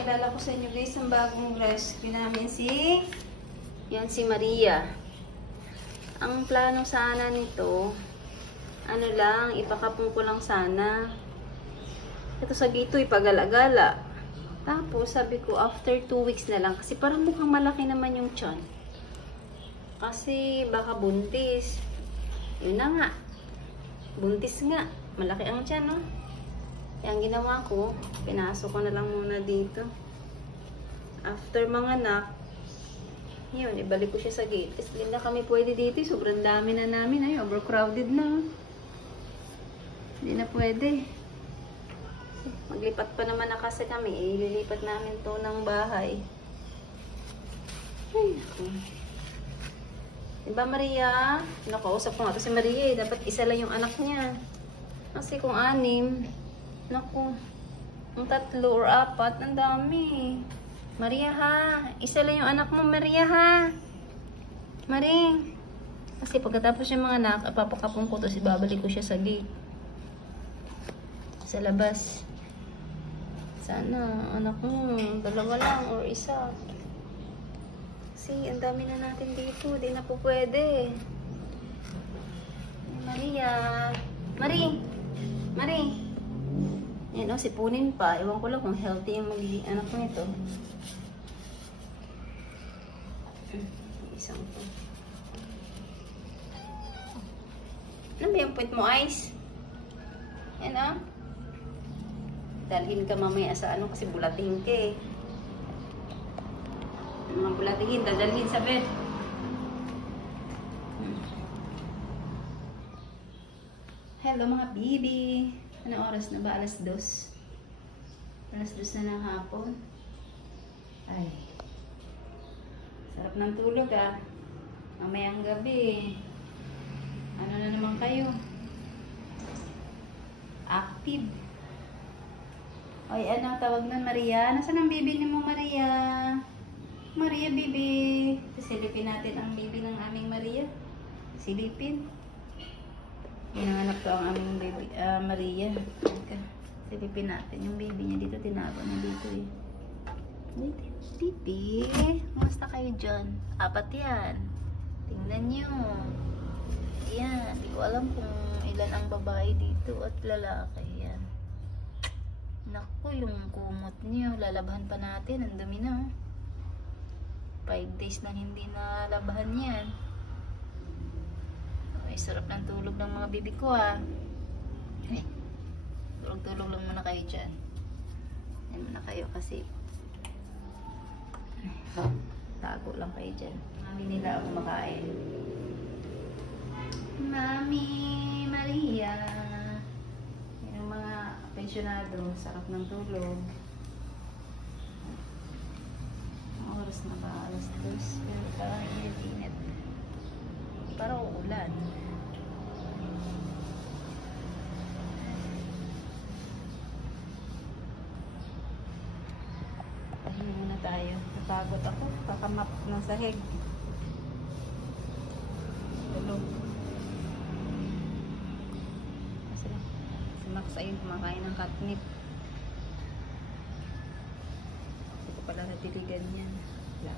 ipapakilala ko sa inyo guys ang bagong rescue namin yan si Maria. Ang plano sana nito, ano lang, ipakapong ko lang sana. Ito sa gito, ipagala-gala. Tapos sabi ko after 2 weeks na lang kasi parang mukhang malaki naman yung tiyan. Kasi baka buntis. Yun na nga. Buntis nga. Malaki ang tiyan, no? Kaya ang ginawa ko, pinasok ko na lang muna dito. After manganak, yun, ibalik ko siya sa gate. Kasi hindi na kami pwede dito. Sobrang dami na namin. Ay, overcrowded na. Hindi na pwede. Maglipat pa naman na kasi kami. Ililipat namin to ng bahay. Ay, naku. Diba, Maria? Nakausap ko nga to si Maria. Dapat isa lang yung anak niya. Kasi kung 6, naku, ang 3 or 4, ang dami. Maria ha, isa lang yung anak mo, Maria ha. Maring. Kasi pagkatapos yung mga anak, papakapong ko to, babalik ko siya sa gate. Sa labas. Sana, anak mo, 2 lang or 1. Kasi ang dami na natin dito, di na po pwede. Maria. Marie. Marie. Yan o, sipunin pa. Ewan ko lang kung healthy yung magiging anak ko nito. Isang to. Ano ba yung puwit mo, Ice? Yan o. Dalhin ka mamaya sa ano kasi bulating ka eh. Mga bulatingin, dadalhin sa bed. Hello mga bibi. Anong oras na ba? 2:00. 2:00 na ng hapon. Ay. Sarap ng tulog ah. Mamayang gabi. Ano na naman kayo? Active. Ay, anong tawag nun, Maria? Nasaan ang bibi ni mo, Maria? Maria, bibi. Silipin natin ang bibi ng aming Maria. Silipin. Hinanap ko ang aming baby, Maria. Okay. Silipin natin yung baby niya dito. Tinago na dito eh. Bibi, kumusta kayo dyan? 4 yan. Tingnan nyo. Yan. Di ko alam kung ilan ang babae dito at lalaki. Yan. Naku, yung kumot niyo. Lalabahan pa natin. Ang dumi na. 5 days na hindi na labahan yan. Ay, sarap ng tulog ng mga bibi ko ah. Ay, tulog-tulog lang muna kayo dyan. Yan muna kayo kasi tago lang kayo dyan. Mami nila ang kumakain. Mami, Maria. Yan ang mga pensyonado. Sarap ng tulog. Ang oras na ba? 2:00. Pero parang init-init. Parang uulan. Pahinga muna tayo. Napagod ako. Kakamap ng sahig. Tulog. Kasi si Max ayun kumakain ng catnip. Hindi ko pala natiligan yan. Wala.